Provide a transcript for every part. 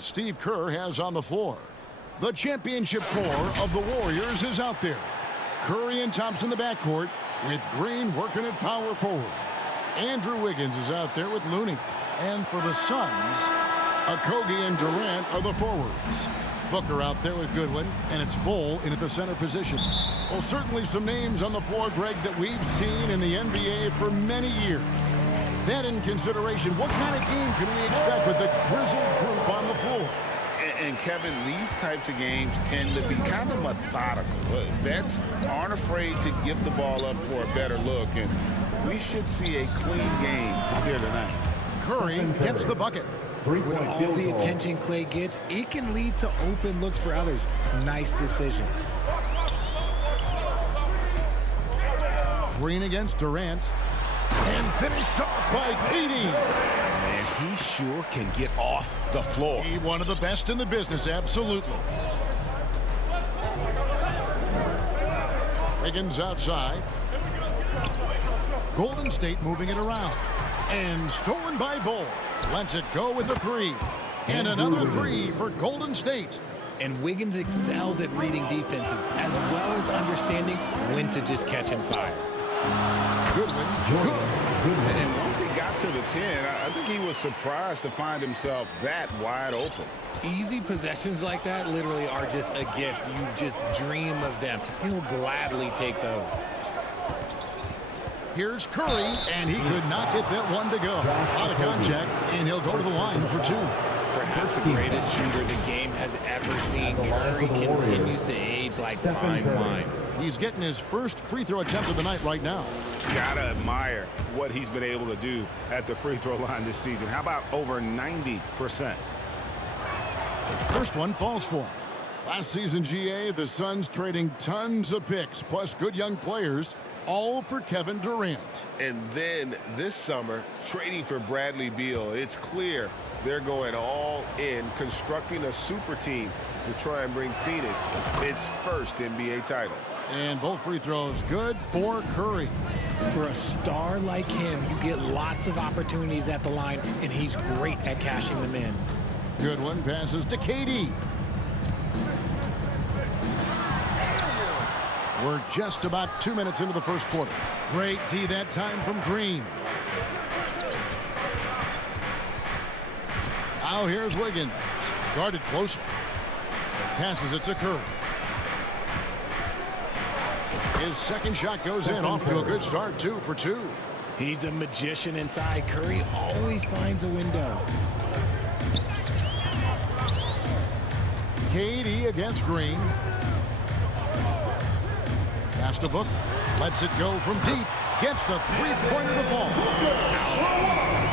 Steve Kerr has on the floor. The championship core of the Warriors is out there. Curry and Thompson the backcourt, with Green working at power forward. Andrew Wiggins is out there with Looney. And for the Suns, Okogie and Durant are the forwards. Booker out there with Goodwin, and it's Bull in at the center position. Well, certainly some names on the floor, Greg, that we've seen in the NBA for many years. That in consideration, what kind of game can we expect with the grizzled group on the floor? And Kevin, these types of games tend to be kind of methodical. Vets aren't afraid to give the ball up for a better look, and we should see a clean game here tonight. Curry gets the bucket. With all the attention Clay gets, it can lead to open looks for others. Nice decision. Green against Durant. And finished off by KD. Man, he sure can get off the floor. He one of the best in the business, absolutely. Wiggins outside. Golden State moving it around. And stolen by Bull. Lets it go with a three. And another three for Golden State. And Wiggins excels at reading defenses, as well as understanding when to just catch and fire. Goodwin, good. And once he got to the 10, I think he was surprised to find himself that wide open. Easy possessions like that literally are just a gift. You just dream of them. He'll gladly take those. Here's Curry, and he could not get that one to go. Out of contact, and he'll go to the line for two. Perhaps the greatest shooter the game has ever seen. Curry continues to age like fine wine. He's getting his first free throw attempt of the night right now. Gotta admire what he's been able to do at the free throw line this season. How about over 90%? First one falls for him. Last season, GA, the Suns trading tons of picks, plus good young players, all for Kevin Durant. And then this summer, trading for Bradley Beal. It's clear they're going all in, constructing a super team to try and bring Phoenix its first NBA title. And both free throws good for Curry. For a star like him, you get lots of opportunities at the line, and he's great at cashing them in. Goodwin passes to KD. We're just about 2 minutes into the first quarter. Great D that time from Green. Now here's Wiggins. Guarded closer. Passes it to Curry. His second shot goes in, off to a good start, 2 for 2. He's a magician inside. Curry always finds a window. KD against Green. Pass to Booker. Lets it go from deep. Gets the three-pointer to fall.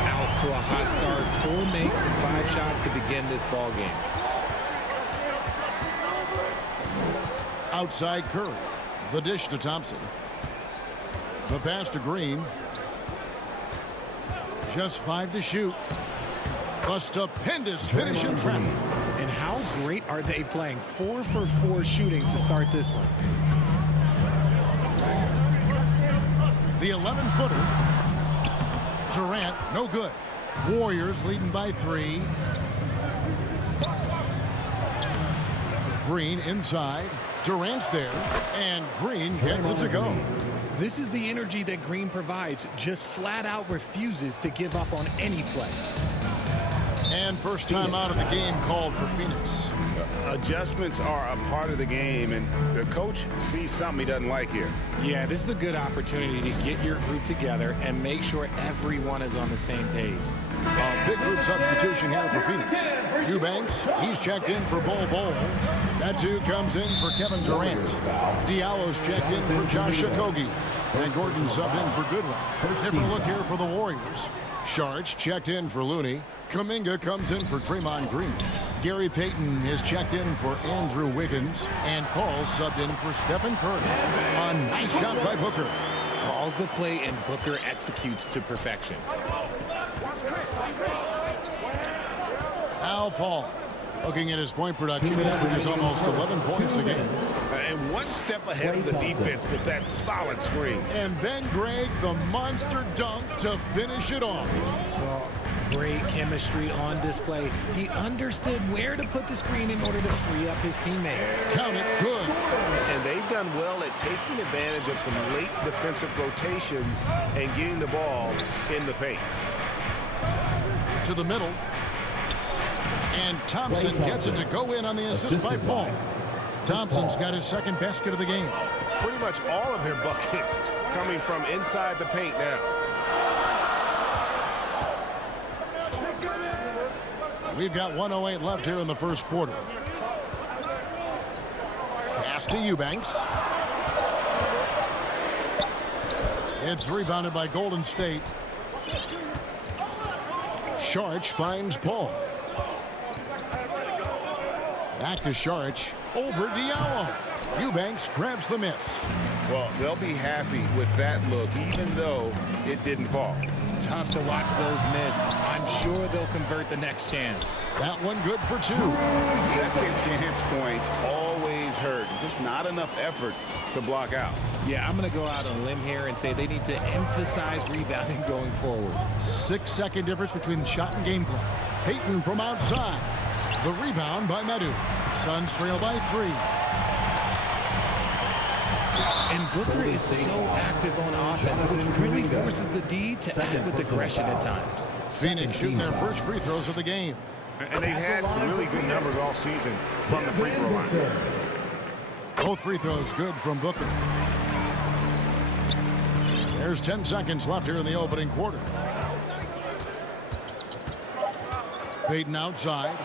Out to a hot start. 4 makes and 5 shots to begin this ball game. Outside Curry. The dish to Thompson. The pass to Green. Just 5 to shoot. A stupendous finish in traffic. And how great are they playing? 4 for 4 shooting to start this one. The 11-footer. Durant, no good. Warriors leading by 3. Green inside. Durant's there, and Green gets it to go. This is the energy that Green provides, just flat out refuses to give up on any play. And first time out of the game called for Phoenix. Adjustments are a part of the game, and the coach sees something he doesn't like here. Yeah, this is a good opportunity to get your group together and make sure everyone is on the same page. A big group substitution here for Phoenix. Eubanks, he's checked in for Bol Bol. That too comes in for Kevin Durant. Diallo's checked in for Josh Okogie. And Gordon subbed in for Goodwin. Different look here for the Warriors. Sharch checked in for Looney. Kuminga comes in for Draymond Green. Gary Payton is checked in for Andrew Wiggins. And Paul subbed in for Stephen Curry. A nice shot by Booker. Calls the play and Booker executes to perfection. Al Paul, looking at his point production, averages almost 11 points a game. And one step ahead of the defense with that solid screen. And then, Greg, the monster dunk to finish it off. Well, Great chemistry on display. He understood where to put the screen in order to free up his teammate. Count it, good. And they've done well at taking advantage of some late defensive rotations and getting the ball in the paint. To the middle. And Thompson gets it to go in on the assist by Paul. Thompson's got his second basket of the game. Pretty much all of their buckets coming from inside the paint now. We've got 1:08 left here in the first quarter. Pass to Eubanks. It's rebounded by Golden State. Saric finds Paul. Back to Saric. Over Diallo. Eubanks grabs the miss. Well, they'll be happy with that look, even though it didn't fall. Tough to watch those miss. I'm sure they'll convert the next chance. That one good for two. Second chance points always hurt. Just not enough effort to block out. Yeah, I'm going to go out on a limb here and say they need to emphasize rebounding going forward. 6-second difference between the shot and game clock. Payton from outside. The rebound by Medu. Suns trail by 3. And Booker is so active on offense, which really forces the D to act with aggression at times. Phoenix shooting their first free throws of the game. And they've had really good numbers all season from the free throw line. Both free throws good from Booker. There's 10 seconds left here in the opening quarter. Payton outside.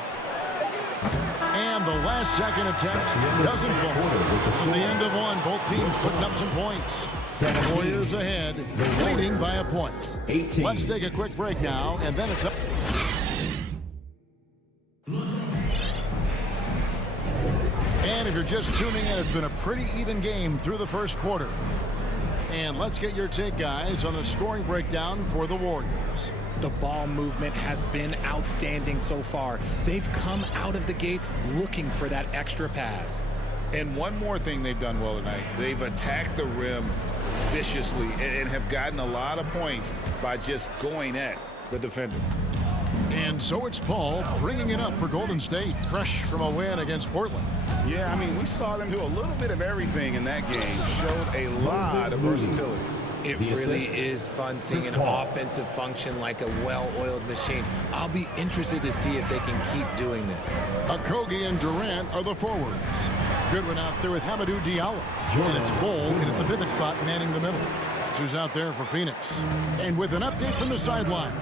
And the last second attempt doesn't fall. At the end of one, both teams putting up some points. The Warriors ahead, leading by a point. 18. Let's take a quick break now, and then it's up. And if you're just tuning in, it's been a pretty even game through the first quarter. And let's get your take, guys, on the scoring breakdown for the Warriors. The ball movement has been outstanding so far. They've come out of the gate looking for that extra pass. And one more thing they've done well tonight. They've attacked the rim viciously and have gotten a lot of points by just going at the defender. And so it's Paul bringing it up for Golden State, fresh from a win against Portland. Yeah, I mean, we saw them do a little bit of everything in that game. Showed a lot of versatility. It really is fun seeing an offensive function like a well-oiled machine. I'll be interested to see if they can keep doing this. Okogie and Durant are the forwards. Goodwin out there with Hamidou Diallo. And it's Bull in at the pivot spot, manning the middle. That's who's out there for Phoenix. And with an update from the sidelines,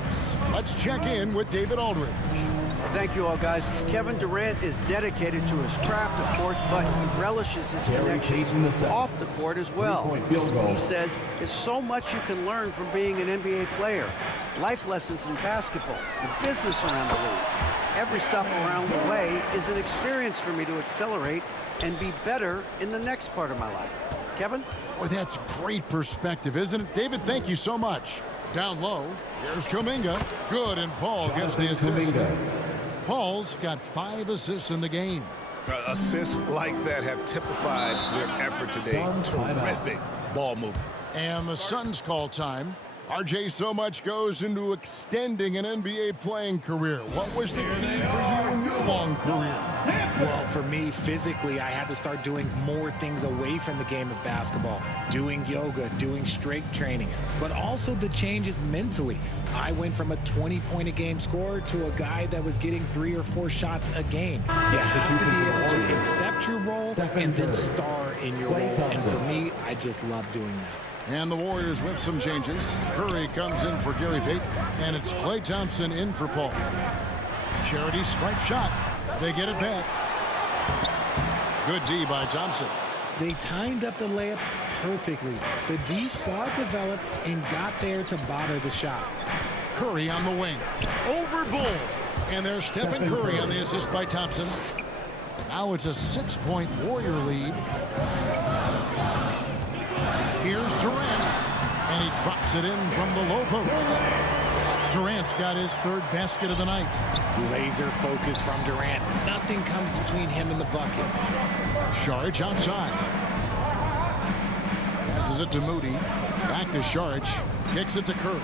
let's check in with David Aldridge. Thank you all, guys. Kevin Durant is dedicated to his craft, of course, but he relishes his connections off the court as well. He says there's so much you can learn from being an NBA player. Life lessons in basketball, the business around the league. Every stop around the way is an experience for me to accelerate and be better in the next part of my life. Kevin? Boy, that's great perspective, isn't it? David, thank you so much. Down low, here's Kuminga. Good, and Paul gets the assist. Paul's got 5 assists in the game. Assists like that have typified their effort today. Terrific ball movement. And the Suns call time. RJ, so much goes into extending an NBA playing career. What was the key for you in your long career? Well, for me, physically, I had to start doing more things away from the game of basketball. Doing yoga, doing strength training, but also the changes mentally. I went from a 20-point-a-game scorer to a guy that was getting 3 or 4 shots a game. You have to be able to accept your role and then star in your role. And for me, I just love doing that. And the Warriors with some changes. Curry comes in for Gary Payton, and it's Klay Thompson in for Paul. Charity stripe shot. They get it back. Good D by Thompson. They timed up the layup perfectly. The D saw it develop and got there to bother the shot. Curry on the wing. Over Bull. And there's Stephen Curry on the assist by Thompson. Now it's a 6-point Warrior lead. Here's Durant, and he drops it in from the low post. Durant's got his 3rd basket of the night. Laser focus from Durant. Nothing comes between him and the bucket. Saric outside. Passes it to Moody. Back to Saric. Kicks it to Curry.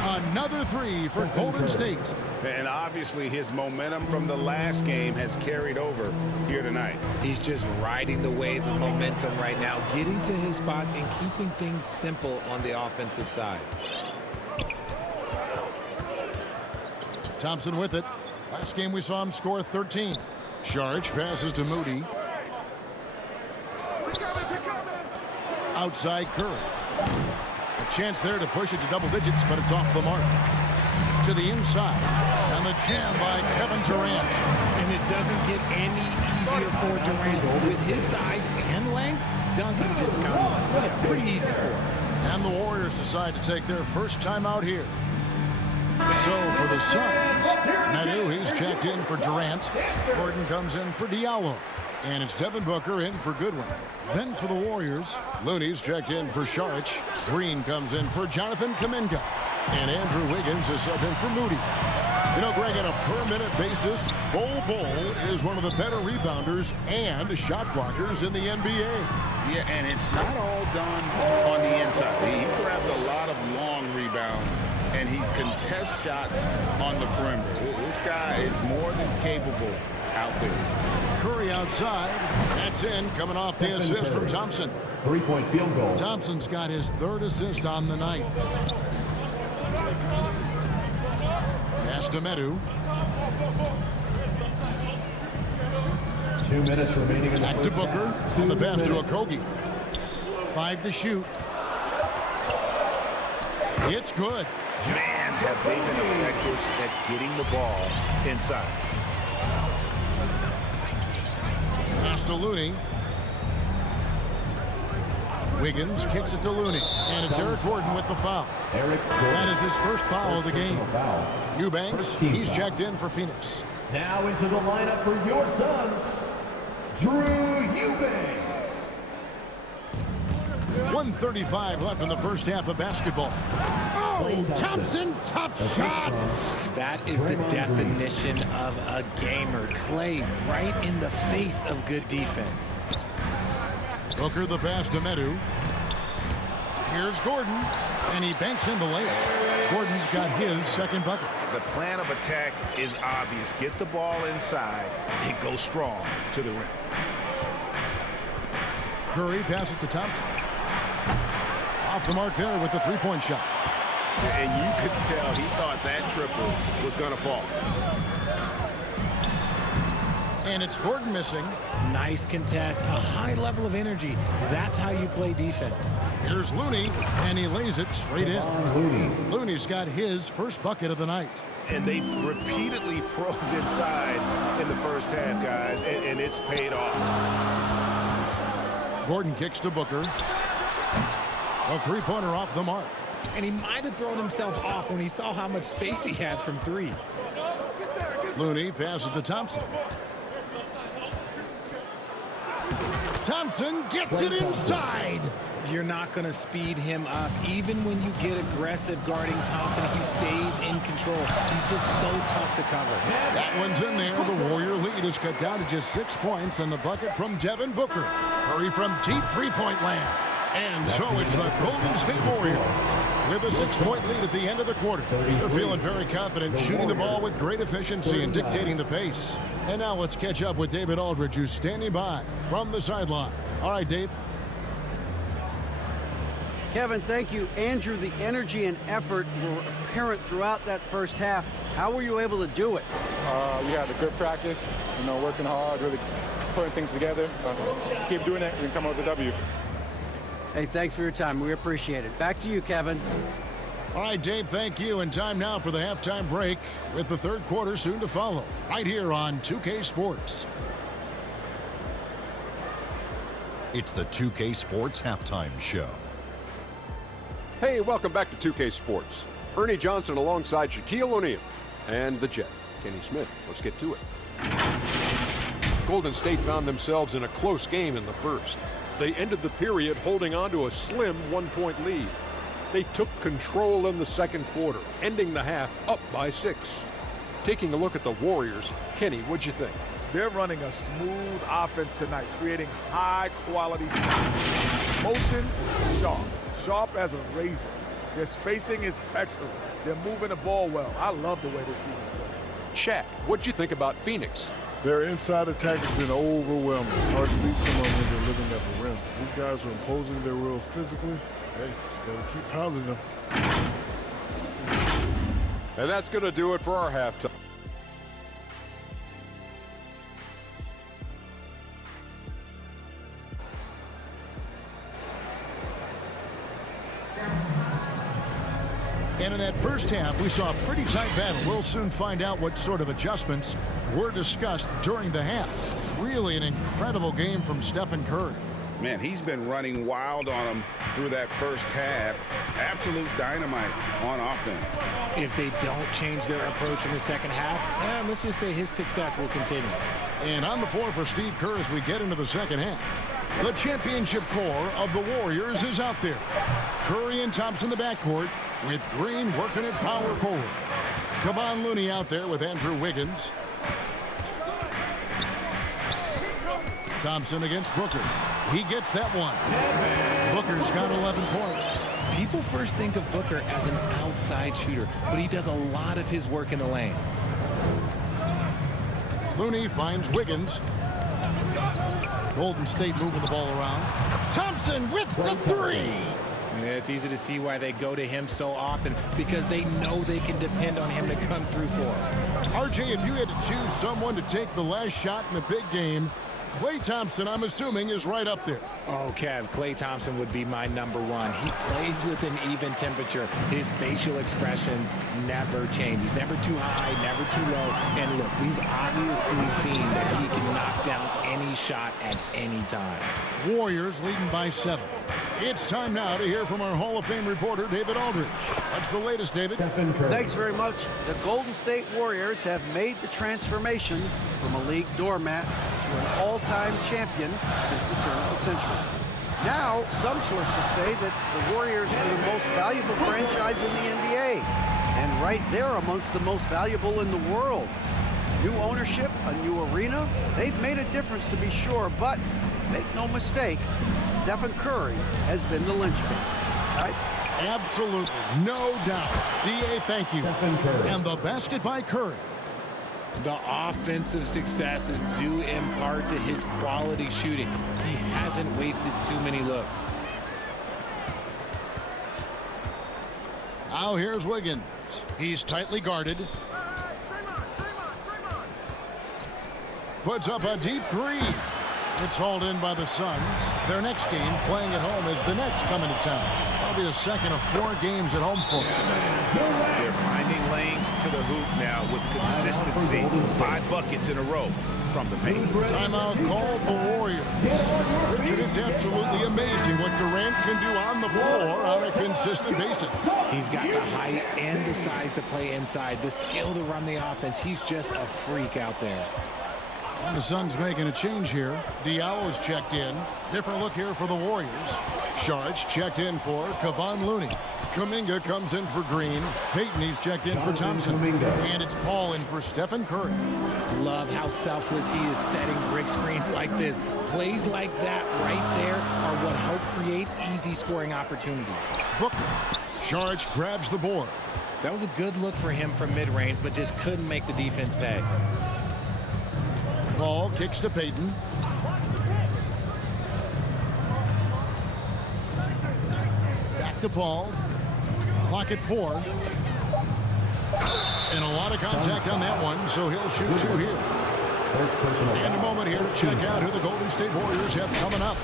Another three for Golden State. And obviously his momentum from the last game has carried over here tonight. He's just riding the wave of momentum right now, getting to his spots and keeping things simple on the offensive side. Thompson with it. Last game we saw him score 13. Sharge passes to Moody. Outside Curry. A chance there to push it to double digits, but it's off the mark. To the inside. And the jam by Kevin Durant. And it doesn't get any easier for Durant. With his size and length, dunking just comes pretty easy for him. And the Warriors decide to take their first time out here. So for the Suns, Medu, he's checked in for Durant. Gordon comes in for Diallo. And it's Devin Booker in for Goodwin. Then for the Warriors, Looney's checked in for Saric. Green comes in for Jonathan Kuminga. And Andrew Wiggins is subbed in for Moody. You know, Greg, on a per-minute basis, Bol is one of the better rebounders and shot blockers in the NBA. Yeah, and it's not all done on the inside. He grabs a lot of long rebounds, and he contests shots on the perimeter. This guy is more than capable out there. Curry outside. That's in, coming off the assist from Thompson. Three-point field goal. Thompson's got his third assist on the night. Pass to Medu. 2 minutes remaining in the Back to first Booker. half. On the pass to 2 minutes. Okogie. 5 to shoot. It's good. Man, have they been effective at getting the ball inside. Pass to Looney. Wiggins kicks it to Looney. And it's Eric Gordon with the foul. Eric Gordon. That is his first foul of the game. Foul. Eubanks, First team he's foul. checked in for Phoenix. Now into the lineup for your Suns, Drew Eubanks. 1:35 left in the first half of basketball. Oh, Thompson, tough shot. That is the definition of a gamer. Clay right in the face of good defense. Booker the pass to Medu. Here's Gordon, and he banks in the layup. Gordon's got his second bucket. The plan of attack is obvious. Get the ball inside and go strong to the rim. Curry passes to Thompson. Off the mark there with the three-point shot. And you could tell he thought that triple was going to fall. And it's Gordon missing. Nice contest, a high level of energy. That's how you play defense. Here's Looney, and he lays it straight in. Looney. Looney's got his first bucket of the night. And they've repeatedly probed inside in the first half, guys, and it's paid off. Gordon kicks to Booker. A three-pointer off the mark. And he might have thrown himself off when he saw how much space he had from three. Looney passes to Thompson. Thompson gets it inside. You're not going to speed him up. Even when you get aggressive guarding Thompson, he stays in control. He's just so tough to cover. That one's in there. The Warrior lead is cut down to just 6 points, and the bucket from Devin Booker. Curry from deep three-point land. And so it's the Golden State Warriors with a 6-point lead at the end of the quarter. They're feeling very confident, shooting the ball with great efficiency and dictating the pace. And now let's catch up with David Aldridge, who's standing by from the sideline. All right, Dave. Kevin, thank you. Andrew, the energy and effort were apparent throughout that first half. How were you able to do it? We had a good practice, working hard, really putting things together. Keep doing it, we can come out with a W. Hey, thanks for your time. We appreciate it. Back to you, Kevin. All right, Dave, thank you. And time now for the halftime break with the third quarter soon to follow right here on 2K Sports. It's the 2K Sports Halftime Show. Hey, welcome back to 2K Sports. Ernie Johnson alongside Shaquille O'Neal and the Jet, Kenny Smith. Let's get to it. Golden State found themselves in a close game in the first. They ended the period holding on to a slim 1-point lead. They took control in the second quarter, ending the half up by 6. Taking a look at the Warriors, Kenny, what'd you think? They're running a smooth offense tonight, creating high-quality shots. Motion sharp as a razor. Their spacing is excellent. They're moving the ball well. I love the way this team is playing. Shaq, what'd you think about Phoenix? Their inside attack has been overwhelming. Hard to beat someone when they're living at the rim. These guys are imposing their will physically. Hey, just gotta keep pounding them. And that's going to do it for our halftime. And in that first half, we saw a pretty tight battle. We'll soon find out what sort of adjustments were discussed during the half. Really an incredible game from Stephen Curry. Man, he's been running wild on them through that first half. Absolute dynamite on offense. If they don't change their approach in the second half, let's just say his success will continue. And on the floor for Steve Kerr as we get into the second half. The championship core of the Warriors is out there. Curry and Thompson in the backcourt with Green working at power forward. Kevon Looney out there with Andrew Wiggins. Thompson against Booker. He gets that one. Booker's got 11 points. People first think of Booker as an outside shooter, but he does a lot of his work in the lane. Looney finds Wiggins. Golden State moving the ball around. Thompson with the three. It's easy to see why they go to him so often, because they know they can depend on him to come through for them. RJ, if you had to choose someone to take the last shot in the big game, Klay Thompson, I'm assuming, is right up there. Oh, Kev, Klay Thompson would be my #1. He plays with an even temperature. His facial expressions never change. He's never too high, never too low. And look, we've obviously seen that he can knock down any shot at any time. Warriors leading by 7. It's time now to hear from our Hall of Fame reporter, David Aldridge. What's the latest, David? Thanks very much. The Golden State Warriors have made the transformation from a league doormat to an all-time champion since the turn of the century. Now, some sources say that the Warriors are the most valuable franchise in the NBA, and right there amongst the most valuable in the world. New ownership, a new arena, they've made a difference to be sure, but make no mistake, Stephen Curry has been the linchpin. Guys? Absolutely, no doubt. D.A., thank you. And the basket by Curry. The offensive success is due in part to his quality shooting. He hasn't wasted too many looks. Now here's Wiggins. He's tightly guarded. Puts up a deep three. It's hauled in by the Suns. Their next game, playing at home, as the Nets come into town. That'll be the second of 4 games at home for them. They're finding lanes to the hoop now with consistency. 5 buckets in a row from the paint. Timeout called the Warriors. Richard, it's absolutely amazing what Durant can do on the floor on a consistent basis. He's got the height and the size to play inside, the skill to run the offense. He's just a freak out there. And the Suns making a change here. Diallo's checked in. Different look here for the Warriors. Sharch checked in for Kevon Looney. Kuminga comes in for Green. Payton, he's checked in for Thompson. And it's Paul in for Stephen Curry. Love how selfless he is setting brick screens like this. Plays like that right there are what help create easy scoring opportunities. Booker. Sharch grabs the board. That was a good look for him from mid-range, but just couldn't make the defense pay. Ball kicks to Payton. Back to Paul. Clock at 4. And a lot of contact on that one, so he'll shoot 2 here. And a moment here to check out who the Golden State Warriors have coming up.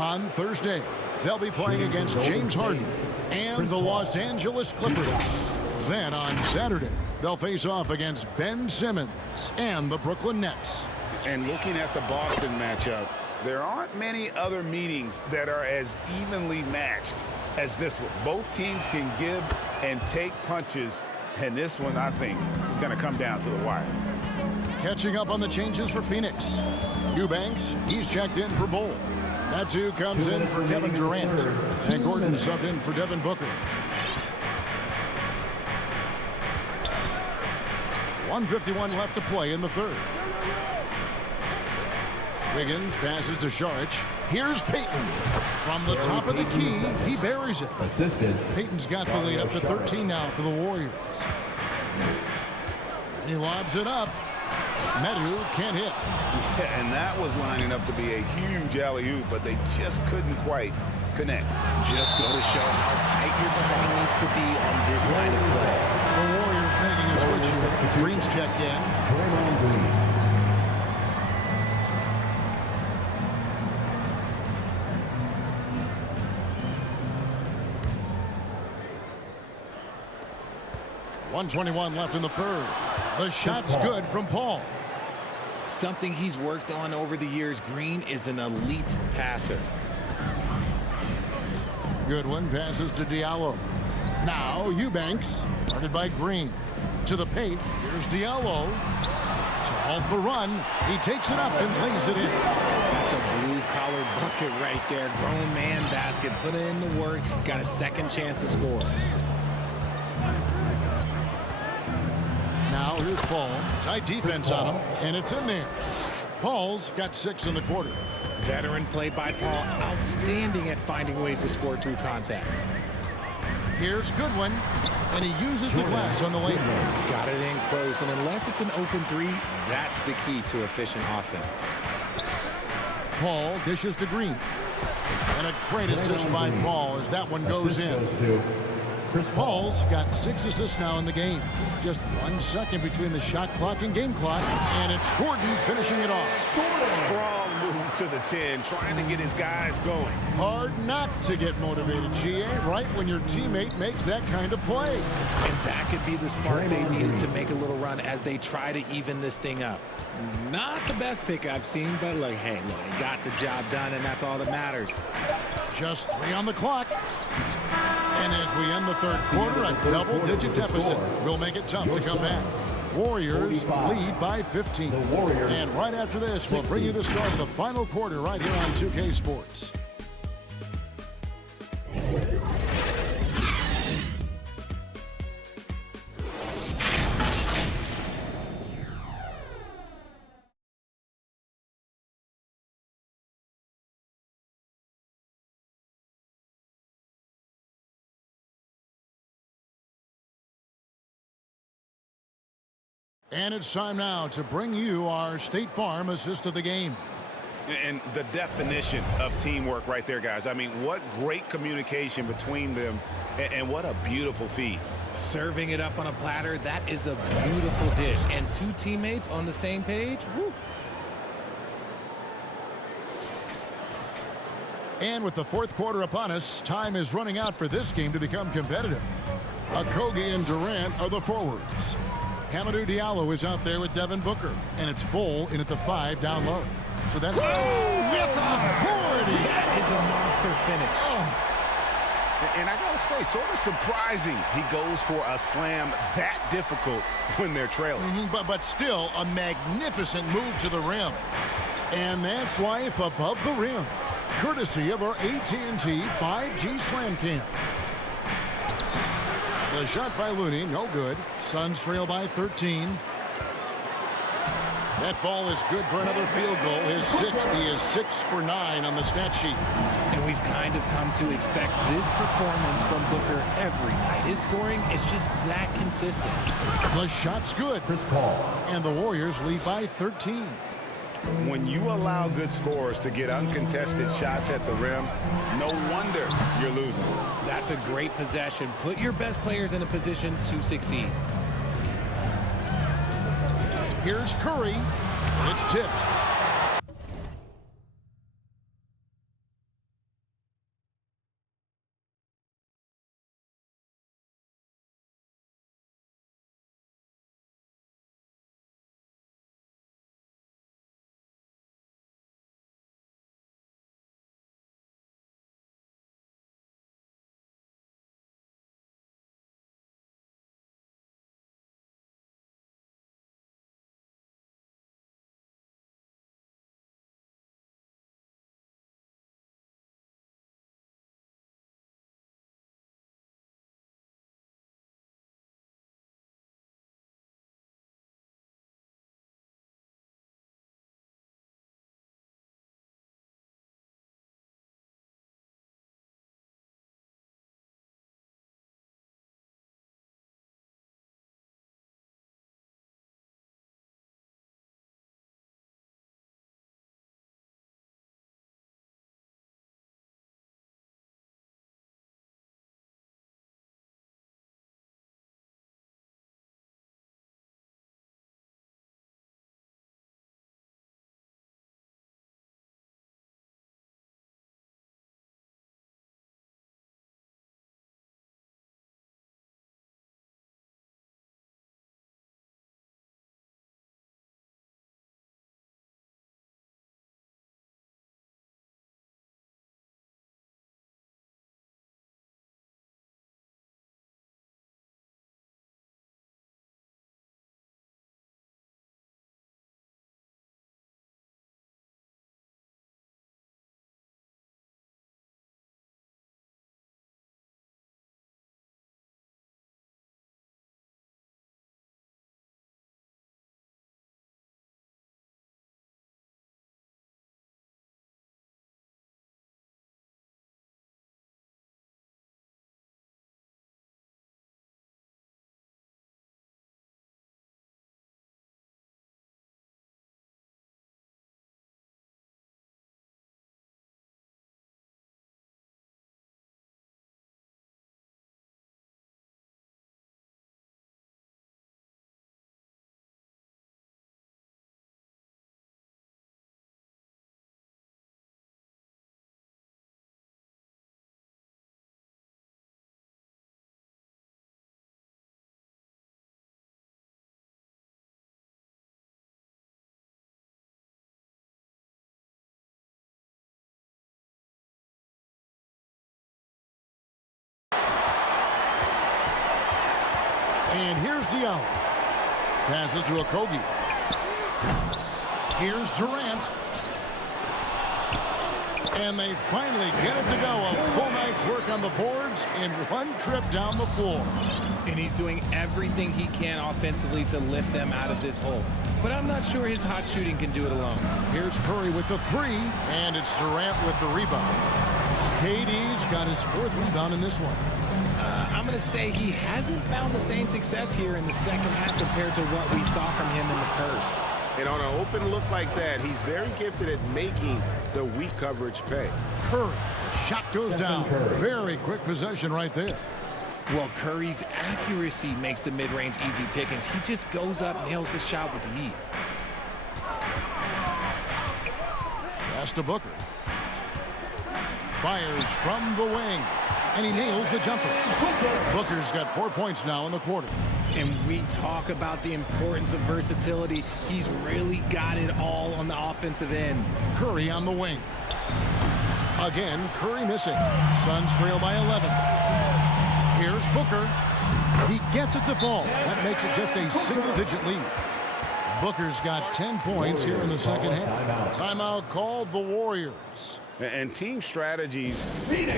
On Thursday, they'll be playing against James Harden and the Los Angeles Clippers. Then on Saturday, they'll face off against Ben Simmons and the Brooklyn Nets. And looking at the Boston matchup, there aren't many other meetings that are as evenly matched as this one. Both teams can give and take punches, and this one, I think, is going to come down to the wire. Catching up on the changes for Phoenix. Eubanks, he's checked in for Bull. Natu comes in for Kevin Durant. And Gordon subbed in for Devin Booker. 1:51 left to play in the third. Wiggins passes to Saric. Here's Payton. From the top of the key, he buries it. Assisted. Payton's got the lead up to 13 now for the Warriors. He lobs it up. Medu can't hit. Yeah, and that was lining up to be a huge alley-oop, but they just couldn't quite connect. Just go to show how tight your timing needs to be on this kind of play. The Warriors making a switch here. Green's checked in. Draymond Green. .121 left in the third. The shot's good from Paul. Something he's worked on over the years. Green is an elite passer. Goodwin passes to Diallo. Now Eubanks, guarded by Green. To the paint, here's Diallo. To halt the run, he takes it up and lays it in. That's a blue-collar bucket right there. Grown man basket. Put in the work. Got a second chance to score. Now here's Paul. Tight defense on him, and it's in there. Paul's got 6 in the quarter. Veteran play by Paul. Outstanding at finding ways to score through contact. Here's Goodwin, and he uses the glass on the lane. Got it in close, and unless it's an open three, that's the key to efficient offense. Paul dishes to Green. And a great assist by Paul as that one goes in. Paul's got 6 assists now in the game. Just 1 second between the shot clock and game clock, and it's Gordon finishing it off. Strong move to the 10, trying to get his guys going. Hard not to get motivated, GA, right when your teammate makes that kind of play. And that could be the spark they needed to make a little run as they try to even this thing up. Not the best pick I've seen, but look, hey, look, he got the job done, and that's all that matters. Just 3 on the clock. And as we end the third quarter, a double-digit deficit will make it tough to come back. Warriors lead by 15. And right after this, we'll bring you the start of the final quarter right here on 2K Sports. And it's time now to bring you our State Farm assist of the game. And the definition of teamwork right there, guys. I mean, what great communication between them, and what a beautiful feed. Serving it up on a platter, that is a beautiful dish. And 2 teammates on the same page, woo. And with the fourth quarter upon us, time is running out for this game to become competitive. Okogie and Durant are the forwards. Hamidou Diallo is out there with Devin Booker, and it's Bull in at the 5 down low. So that's with authority. That is a monster finish. Oh. And I gotta say, sort of surprising he goes for a slam that difficult when they're trailing. But still a magnificent move to the rim. And that's life above the rim, courtesy of our AT&T 5G Slam Cam. The shot by Looney, no good. Suns trail by 13. That ball is good for another field goal. His 6th. He is 6 for 9 on the stat sheet. And we've kind of come to expect this performance from Booker every night. His scoring is just that consistent. The shot's good. Chris Paul. And the Warriors lead by 13. When you allow good scorers to get uncontested shots at the rim, no wonder you're losing. That's a great possession. Put your best players in a position to succeed. Here's Curry. It's tipped. Here's Diallo. Passes to Okogie. Here's Durant. And they finally get it to go. A full night's work on the boards in one trip down the floor. And he's doing everything he can offensively to lift them out of this hole. But I'm not sure his hot shooting can do it alone. Here's Curry with the three, and it's Durant with the rebound. KD's got his 4th rebound in this one. I'm going to say he hasn't found the same success here in the second half compared to what we saw from him in the first. And on an open look like that, he's very gifted at making the weak coverage pay. Curry, the shot goes down. Very quick possession right there. Well, Curry's accuracy makes the mid-range easy pickings. He just goes up, nails the shot with ease. Pass to Booker. Fires from the wing. And he nails the jumper. Booker's got 4 points now in the quarter. And we talk about the importance of versatility. He's really got it all on the offensive end. Curry on the wing. Again, Curry missing. Suns trail by 11. Here's Booker. He gets it to fall. That makes it just a single-digit lead. Booker's got 10 points here in the second half. Timeout called the Warriors. And team strategies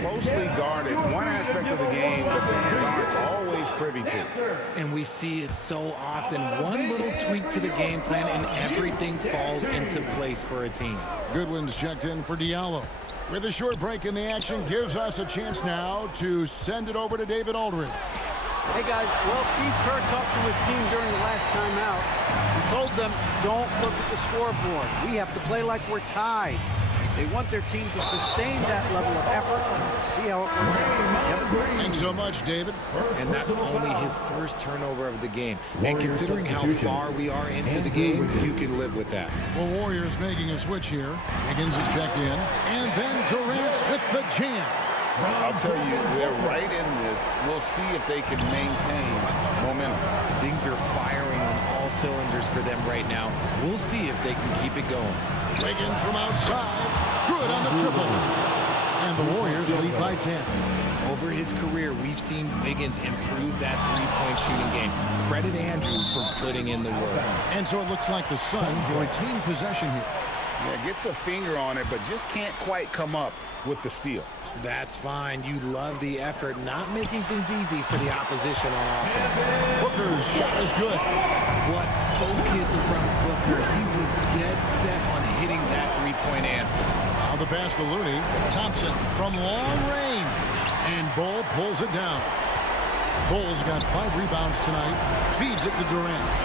closely guarded. One aspect of the game the fans aren't always privy to. And we see it so often. One little tweak to the game plan and everything falls into place for a team. Goodwin's checked in for Diallo. With a short break in the action, gives us a chance now to send it over to David Aldridge. Hey, guys. Well, Steve Kerr talked to his team during the last timeout. He told them, don't look at the scoreboard. We have to play like we're tied. They want their team to sustain that level of effort. See how it goes. Thanks so much, David. And that's only his first turnover of the game. And considering how far we are into the game, you can live with that. Well, Warriors making a switch here. Higgins is checked in. And then Durant with the jam. I'll tell you, they're right in this. We'll see if they can maintain momentum. Things are firing on all cylinders for them right now. We'll see if they can keep it going. Wiggins from outside. Good on the triple. And the Warriors lead by 10. Over his career, we've seen Wiggins improve that three-point shooting game. Credit Andrew for putting in the work. And so it looks like the Suns retain possession here. Yeah, gets a finger on it, but just can't quite come up with the steal. That's fine. You love the effort, not making things easy for the opposition on offense. Booker's shot is good. What focus from Booker. He was dead set on hitting that three-point answer. Now the pass to Looney. Thompson from long range. And Bull pulls it down. Bull's got 5 rebounds tonight. Feeds it to Durant.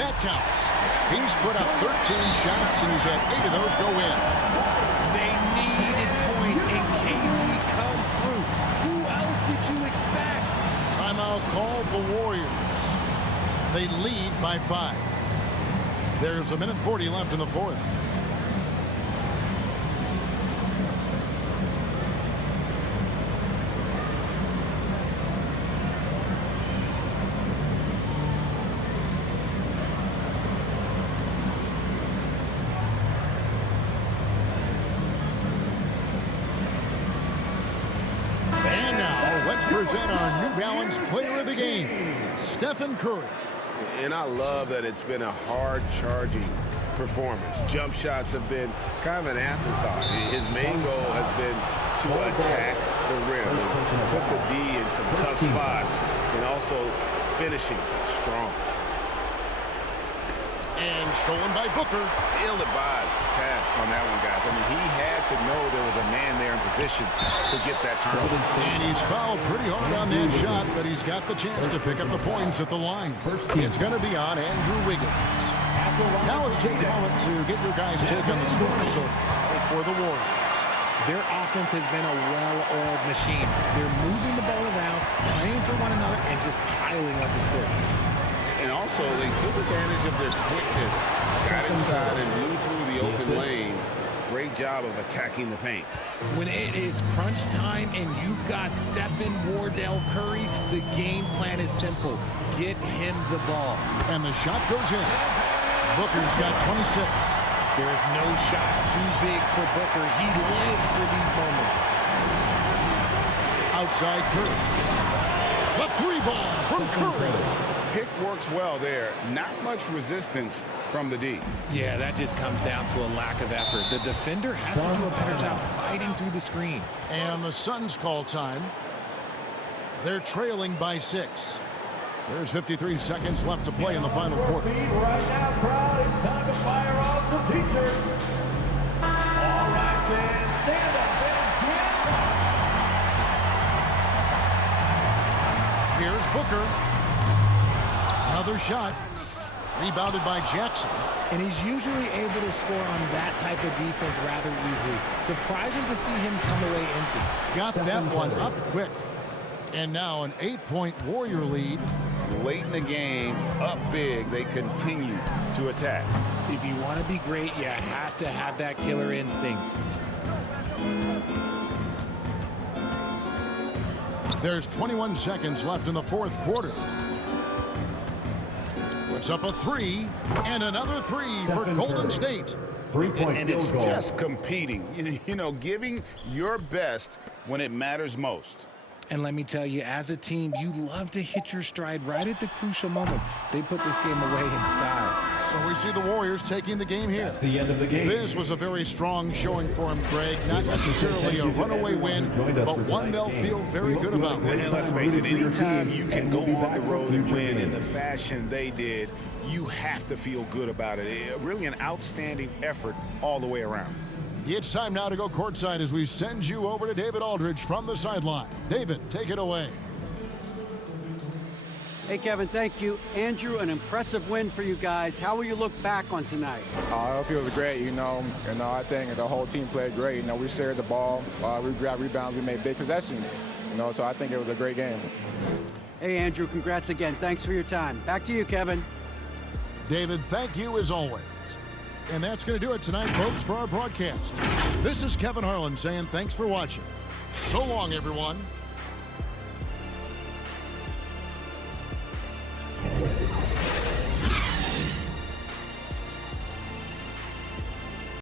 That counts. He's put up 13 shots, and he's had 8 of those go in. They needed points, and KD comes through. Who else did you expect? Timeout called the Warriors. They lead by 5. There's 1:40 left in the fourth. Present our New Balance Player of the Game, Stephen Curry. And I love that it's been a hard-charging performance. Jump shots have been kind of an afterthought. His main goal has been to attack the rim and put the D in some tough spots and also finishing strong. And stolen by Booker. Ill-advised pass on that one, guys. I mean, he had to know there was a man there in position to get that turnover. And he's fouled pretty hard on that shot, but he's got the chance to pick up the points at the line. It's going to be on Andrew Wiggins. Now let's take a moment to get your guys' take on the scoring so far for the Warriors. Their offense has been a well-oiled machine. They're moving the ball around, playing for one another, and just piling up assists. And also, they took advantage of their quickness, got inside and blew through the open lanes. Great job of attacking the paint. When it is crunch time and you've got Stephen Wardell Curry, the game plan is simple. Get him the ball. And the shot goes in. Booker's got 26. There's no shot too big for Booker. He lives for these moments. Outside Curry. The 3 ball from Curry. Pick works well there. Not much resistance from the D. Yeah, that just comes down to a lack of effort. The defender has to do a better job fighting through the screen. And the Suns call time. They're trailing by 6. There's 53 seconds left to play in the final quarter. Right now, crowd, it's time to fire off some teachers. All right, fans, stand up and Here's Booker. Another shot. Rebounded by Jackson. And he's usually able to score on that type of defense rather easily. Surprising to see him come away empty. Got that one up quick. And now an 8-point Warrior lead. Late in the game, up big, they continue to attack. If you want to be great, you have to have that killer instinct. There's 21 seconds left in the fourth quarter. Puts up a 3 and another 3 for Golden State. And it's just competing, you know, giving your best when it matters most. And let me tell you, as a team, you love to hit your stride right at the crucial moments. They put this game away in style. So we see the Warriors taking the game here. that's the end of the game. This was a very strong showing for him, Greg. Not necessarily a runaway win, but one they'll feel very good about. And let's face it, anytime you can go on the road and win in the fashion they did, you have to feel good about it. Really an outstanding effort all the way around. It's time now to go courtside as we send you over to David Aldridge from the sideline. David, take it away. Hey, Kevin, thank you. Andrew, an impressive win for you guys. How will you look back on tonight? I feel great, you know. I think the whole team played great. You know, we shared the ball, we grabbed rebounds, we made big possessions. You know, so I think it was a great game. Hey, Andrew, congrats again. Thanks for your time. Back to you, Kevin. David, thank you as always. And that's going to do it tonight, folks, for our broadcast. This is Kevin Harlan saying thanks for watching. So long, everyone.